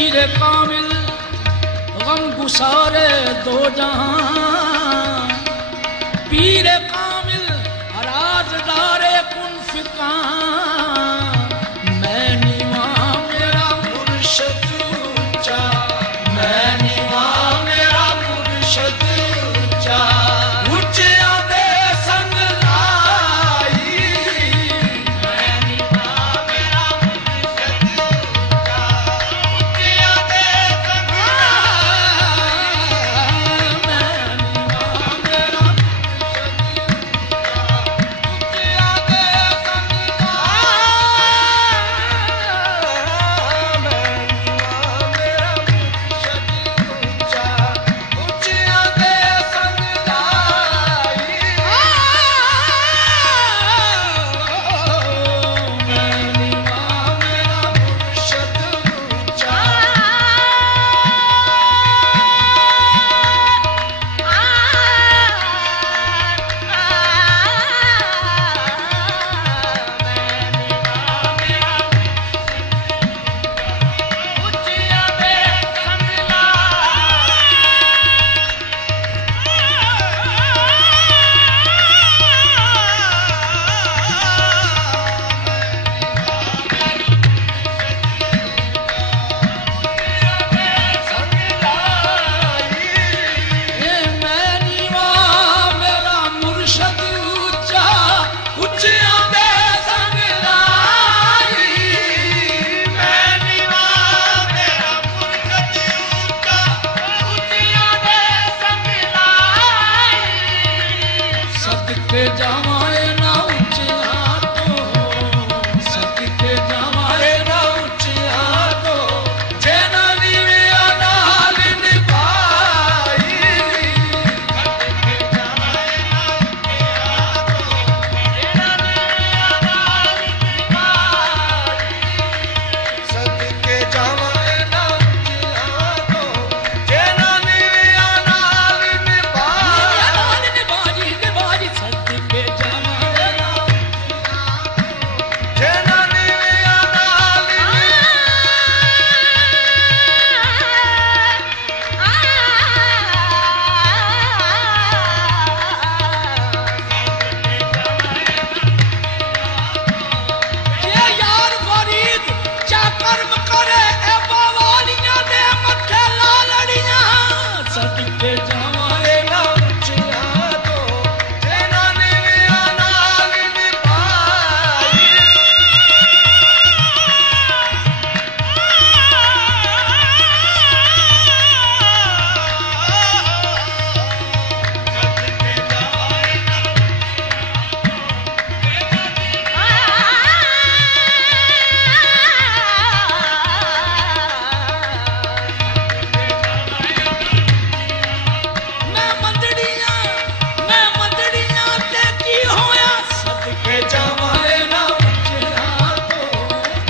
पीर कामिल गम गुसारे दो जहां, पीर कामिल राजदारे कुन फिका, मैं नीवा मेरा मुर्शद ऊंचा, मैं नीवा मेरा मुर्शद ऊंचा, ऊंचिया दे संग लाई, मैं नीवा मेरा मुर्शद ऊंचा, ऊंचिया दे संग लाई, मैं नीवा मेरा सदके जावाए ना ऊंचिया तो, सदके जावाए ना ऊंचिया तो, जेना नीविया नाल निभाई, सदके जावाए ना ऊंचिया तो, जेना नीविया नाल निभाई, सदके जावाए ना ऊंचिया तो, जेना नीविया नाल निभाई, सदके जावाए ना जेना नीविया नाल ये यार फरीद चा कर्म करे ए बावालियां दे मथे लालड़ियां, सदके जावाए ना ऊंचिया तो, जेना नीविया नाल निभाई, सदके जावाए ना मैं मंदड़ियां ते की होया, सदके जावाए ना ऊंचिया तो,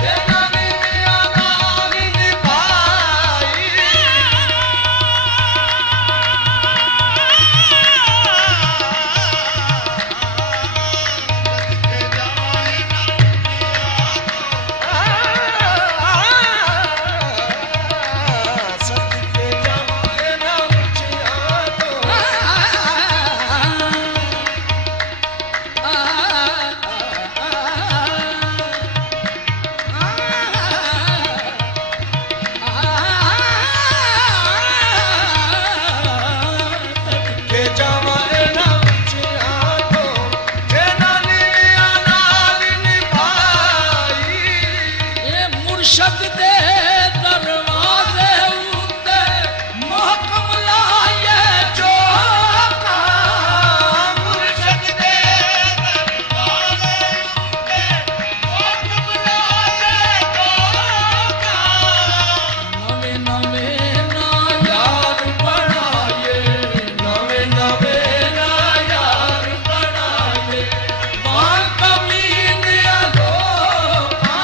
जेना नीविया नाल निभाई, सदके जावाए ना सदके जावाए ना ऊंचिया तो, सदके जावाए ना ऊंचिया तो, जेना नीविया नाल निभाई, ये मुर्शद दे दरवाजे उते महकम लाए जो काम, मुर्शद दे दरवाजे उते महकम लाए जो काम, नवे नवे ना यार बनाए, नवे नवे ना यार बनाए, वां कमीने लोका,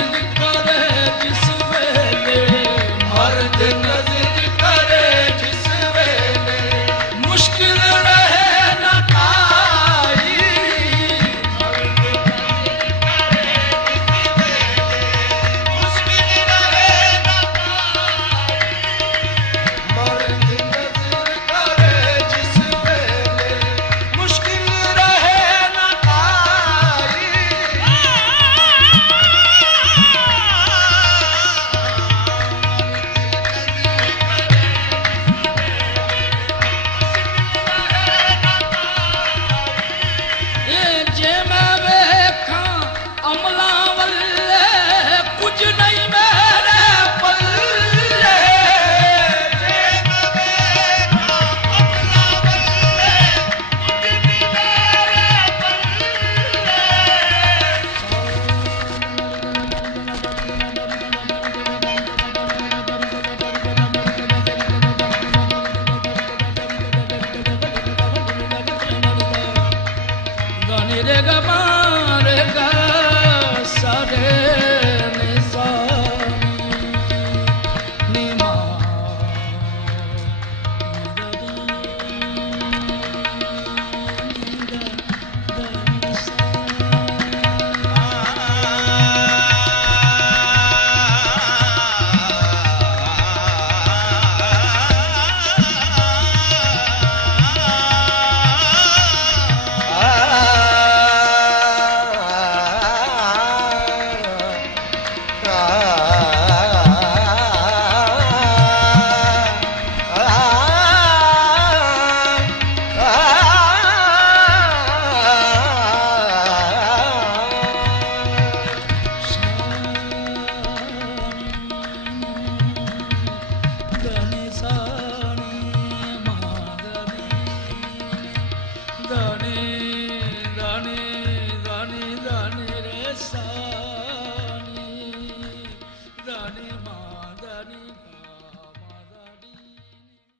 जिंदगी